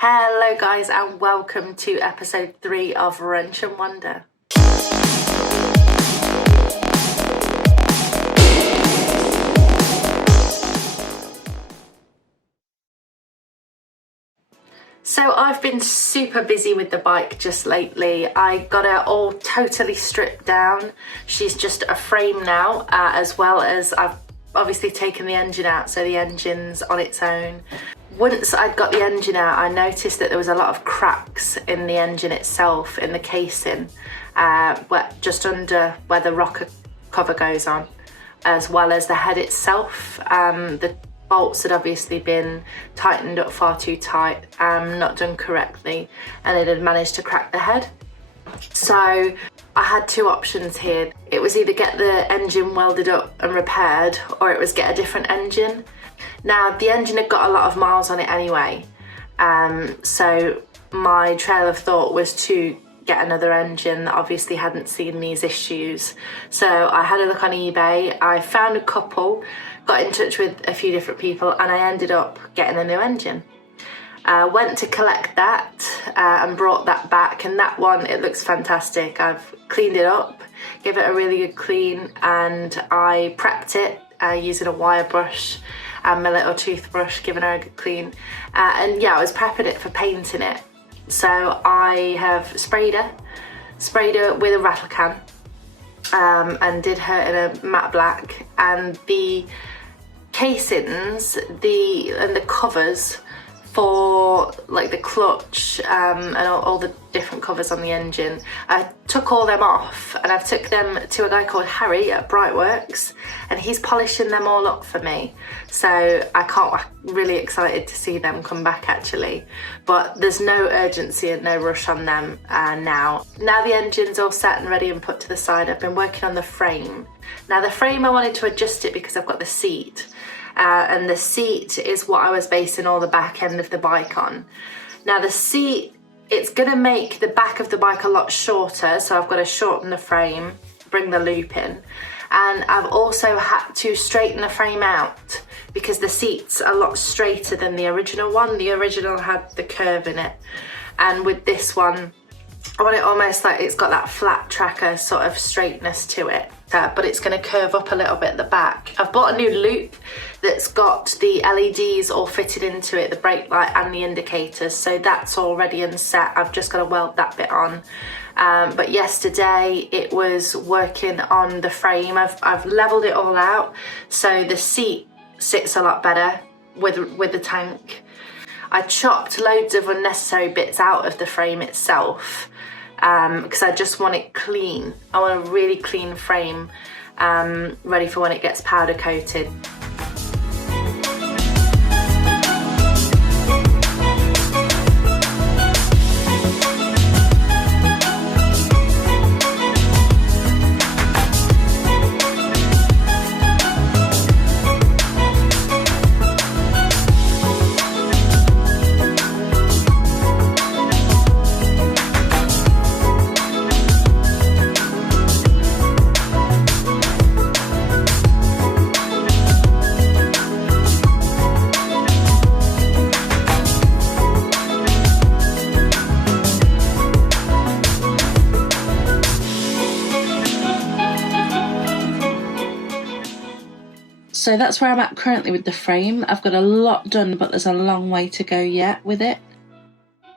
Hello guys and welcome to episode 3 of Wrench&Wander. So I've been super busy with the bike just lately. I got her all totally stripped down. She's just a frame now, as well as I've obviously taken the engine out, so the engine's on its own. Once I'd got the engine out, I noticed that there was a lot of cracks in the engine itself, in the casing, just under where the rocker cover goes on, as well as the head itself. The bolts had obviously been tightened up far too tight, not done correctly, and it had managed to crack the head. So I had two options here. It was either get the engine welded up and repaired, or it was get a different engine. Now the engine had got a lot of miles on it anyway, so my trail of thought was to get another engine that obviously hadn't seen these issues. So I had a look on eBay, I found a couple, got in touch with a few different people, and I ended up getting a new engine. Went to collect that and brought that back, and that one, it looks fantastic. I've cleaned it up, gave it a really good clean, and I prepped it using a wire brush and my little toothbrush, giving her a good clean. And yeah, I was prepping it for painting it. So I have sprayed her with a rattle can, and did her in a matte black, and the casings and the covers for like the clutch and all the different covers on the engine, I took all them off, and I've took them to a guy called Harry at Brightworks, and he's polishing them all up for me. So I'm really excited to see them come back actually, but there's no urgency and no rush on them now. Now the engine's all set and ready and put to the side, I've been working on the frame. Now the frame, I wanted to adjust it because I've got the seat. And the seat is what I was basing all the back end of the bike on. Now the seat, it's gonna make the back of the bike a lot shorter, so I've got to shorten the frame, bring the loop in, and I've also had to straighten the frame out because the seat's a lot straighter than the original one. The original had the curve in it, and with this one, I want it almost like it's got that flat tracker sort of straightness to it, but it's going to curve up a little bit at the back. I've bought a new loop that's got the LEDs all fitted into it, the brake light and the indicators, so that's all ready and set. I've just got to weld that bit on. But yesterday it was working on the frame. I've leveled it all out, so the seat sits a lot better with the tank. I chopped loads of unnecessary bits out of the frame itself, because I just want it clean. I want a really clean frame, ready for when it gets powder coated. So that's where I'm at currently with the frame. I've got a lot done, but there's a long way to go yet with it.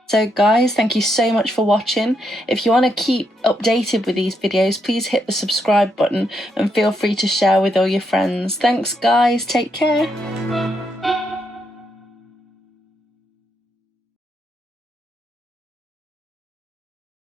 So guys, thank you so much for watching. If you want to keep updated with these videos, please hit the subscribe button and feel free to share with all your friends. Thanks guys, take care.